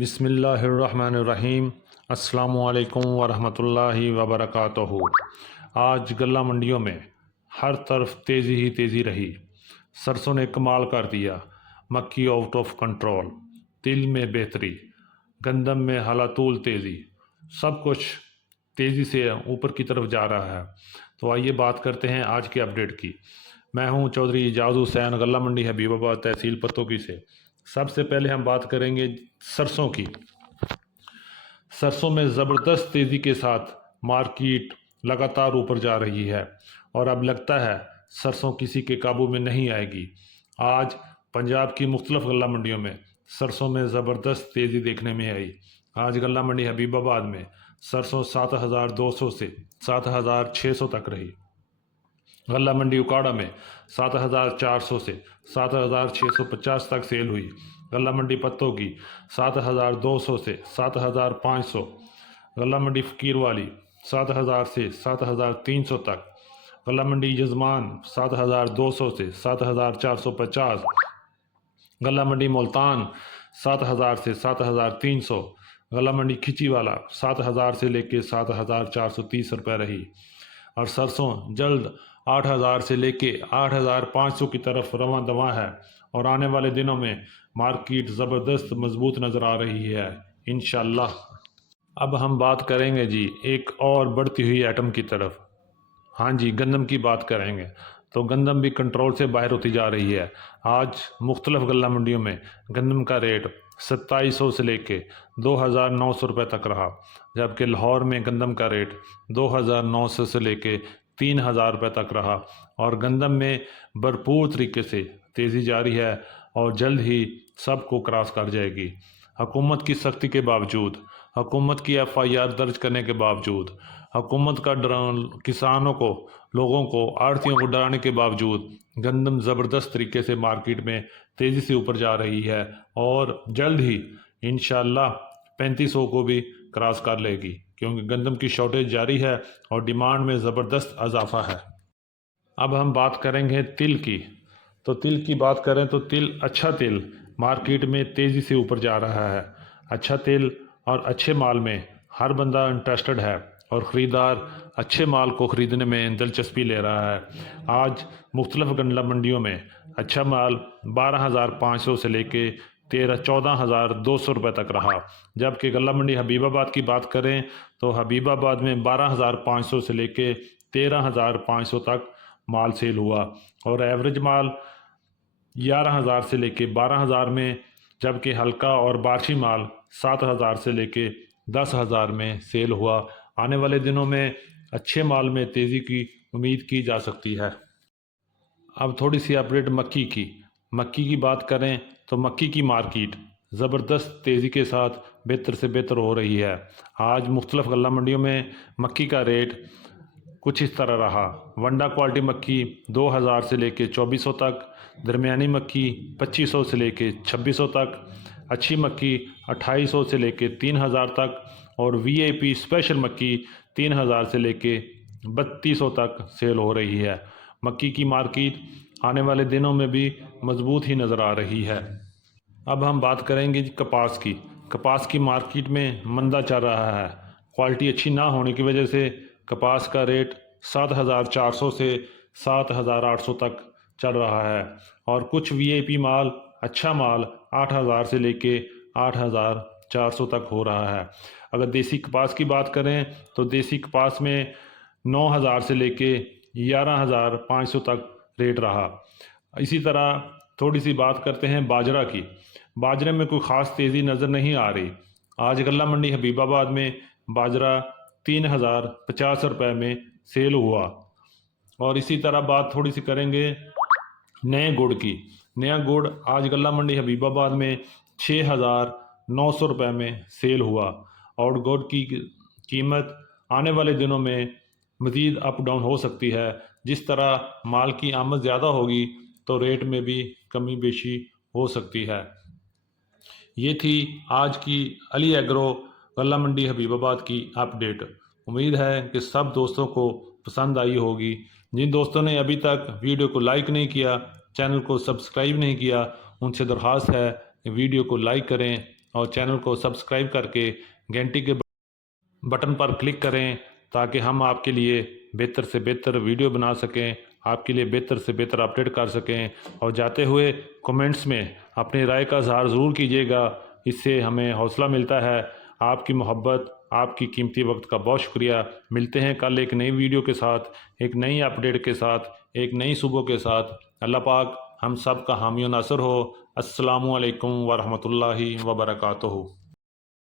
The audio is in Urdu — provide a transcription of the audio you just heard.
بسم اللہ الرحمن الرحیم۔ السلام علیکم ورحمۃ اللہ وبرکاتہ۔ آج غلہ منڈیوں میں ہر طرف تیزی ہی تیزی رہی۔ سرسوں نے کمال کر دیا، مکی آؤٹ آف کنٹرول، تل میں بہتری، گندم میں ہلاتول تیزی، سب کچھ تیزی سے اوپر کی طرف جا رہا ہے۔ تو آئیے بات کرتے ہیں آج کے اپڈیٹ کی۔ میں ہوں چودھری اعجاز حسین، غلہ منڈی حبیب آباد، تحصیل پتوکی سے۔ سب سے پہلے ہم بات کریں گے سرسوں کی۔ سرسوں میں زبردست تیزی کے ساتھ مارکیٹ لگاتار اوپر جا رہی ہے اور اب لگتا ہے سرسوں کسی کے قابو میں نہیں آئے گی۔ آج پنجاب کی مختلف غلہ منڈیوں میں سرسوں میں زبردست تیزی دیکھنے میں آئی۔ آج غلہ منڈی حبیب آباد میں سرسوں 7,200 سے 7,600 تک رہی۔ غلہ منڈی اکاڑا میں 7,400 سے 7,650 تک سیل ہوئی۔ غلہ منڈی پتوں کی 7,200 سے 7,500۔ غلہ منڈی فقیر والی 7,000 سے 7,300 تک۔ غلہ منڈی یزمان 7,200 سے 7,450۔ غلہ منڈی ملتان 7,000 سے 7,300۔ غلہ منڈی کھچی والا 7,000 سے لے کے 7,430 روپے رہی۔ اور سرسوں جلد 8,000 سے لے کے 8,500 کی طرف رواں دواں ہے اور آنے والے دنوں میں مارکیٹ زبردست مضبوط نظر آ رہی ہے انشاءاللہ۔ اب ہم بات کریں گے جی ایک اور بڑھتی ہوئی ایٹم کی طرف۔ ہاں جی، گندم کی بات کریں گے تو گندم بھی کنٹرول سے باہر ہوتی جا رہی ہے۔ آج مختلف غلہ منڈیوں میں گندم کا ریٹ 2,700 سے لے کے 2,900 روپے تک رہا، جبکہ لاہور میں گندم کا ریٹ 2,900 سے لے کے 3,000 روپے تک رہا اور گندم میں بھرپور طریقے سے تیزی جاری ہے اور جلد ہی سب کو کراس کر جائے گی۔ حکومت کی سختی کے باوجود، حکومت کی FIR درج کرنے کے باوجود، حکومت کا کسانوں کو، لوگوں کو، آڑھتیوں کو ڈرانے کے باوجود گندم زبردست طریقے سے مارکیٹ میں تیزی سے اوپر جا رہی ہے اور جلد ہی انشاءاللہ 3,500 کو بھی کراس کر لے گی، کیونکہ گندم کی شارٹیج جاری ہے اور ڈیمانڈ میں زبردست اضافہ ہے۔ اب ہم بات کریں گے تل کی۔ تو تل کی بات کریں تو اچھا تل مارکیٹ میں تیزی سے اوپر جا رہا ہے۔ اچھا تل اور اچھے مال میں ہر بندہ انٹرسٹڈ ہے اور خریدار اچھے مال کو خریدنے میں دلچسپی لے رہا ہے۔ آج مختلف غلہ منڈیوں میں اچھا مال 12,500 سے لے کے 14,200 روپے تک رہا، جبکہ غلہ منڈی حبیب آباد کی بات کریں تو حبیب آباد میں 12,500 سے لے کے 13,500 تک مال سیل ہوا اور ایوریج مال 11,000 سے لے کے 12,000 میں، جبکہ ہلکا اور بارشی مال 7,000 سے لے کے 10,000 میں سیل ہوا۔ آنے والے دنوں میں اچھے مال میں تیزی کی امید کی جا سکتی ہے۔ اب تھوڑی سی اپڈیٹ مکی کی۔ مکی کی بات کریں تو مکی کی مارکیٹ زبردست تیزی کے ساتھ بہتر سے بہتر ہو رہی ہے۔ آج مختلف غلہ منڈیوں میں مکی کا ریٹ کچھ اس طرح رہا۔ ونڈا کوالٹی مکی 2,000 سے لے کے 2,400 تک، درمیانی مکی 2,500 سے لے کے 2,600 تک، اچھی مکی 2,800 سے لے کے 3,000 تک اور VIP اسپیشل مکی 3,000 سے لے کے 3,200 تک سیل ہو رہی ہے۔ مکی کی مارکیٹ آنے والے دنوں میں بھی مضبوط ہی نظر آ رہی ہے۔ اب ہم بات کریں گے کپاس کی۔ کپاس کی مارکیٹ میں مندہ چل رہا ہے۔ کوالٹی اچھی نہ ہونے کی وجہ سے کپاس کا ریٹ 7,400 سے 7,800 تک چل رہا ہے اور کچھ VIP مال، اچھا مال 8,000 سے لے کے 8,400 تک ہو رہا ہے۔ اگر دیسی کپاس کی بات کریں تو دیسی کپاس میں 9,000 سے لے کے 11,500 تک ریٹ رہا۔ اسی طرح تھوڑی سی بات کرتے ہیں باجرہ کی۔ باجرے میں کوئی خاص تیزی نظر نہیں آ رہی۔ آج غلہ منڈی حبیب آباد میں باجرہ 3,050 روپے میں سیل ہوا۔ اور اسی طرح بات تھوڑی سی کریں گے نئے گڑ کی۔ نیا گڑ آج غلہ منڈی حبیب آباد میں 6,900 روپے میں سیل ہوا اور گڑ کی قیمت آنے والے دنوں میں مزید اپ ڈاؤن ہو سکتی ہے۔ جس طرح مال کی آمد زیادہ ہوگی تو ریٹ میں بھی کمی بیشی ہو سکتی ہے۔ یہ تھی آج کی علی ایگرو غلہ منڈی حبیب آباد کی اپڈیٹ۔ امید ہے کہ سب دوستوں کو پسند آئی ہوگی۔ جن دوستوں نے ابھی تک ویڈیو کو لائک نہیں کیا، چینل کو سبسکرائب نہیں کیا، ان سے درخواست ہے کہ ویڈیو کو لائک کریں اور چینل کو سبسکرائب کر کے گھنٹی کے بٹن پر کلک کریں تاکہ ہم آپ کے لیے بہتر سے بہتر ویڈیو بنا سکیں، آپ کے لیے بہتر سے بہتر اپڈیٹ کر سکیں۔ اور جاتے ہوئے کمنٹس میں اپنی رائے کا اظہار ضرور کیجیے گا، اس سے ہمیں حوصلہ ملتا ہے۔ آپ کی محبت، آپ کی قیمتی وقت کا بہت شکریہ۔ ملتے ہیں کل ایک نئی ویڈیو کے ساتھ، ایک نئی اپڈیٹ کے ساتھ، ایک نئی صبح کے ساتھ۔ اللہ پاک ہم سب کا حامی و ناصر ہو۔ السلام علیکم ورحمۃ اللہ وبرکاتہ۔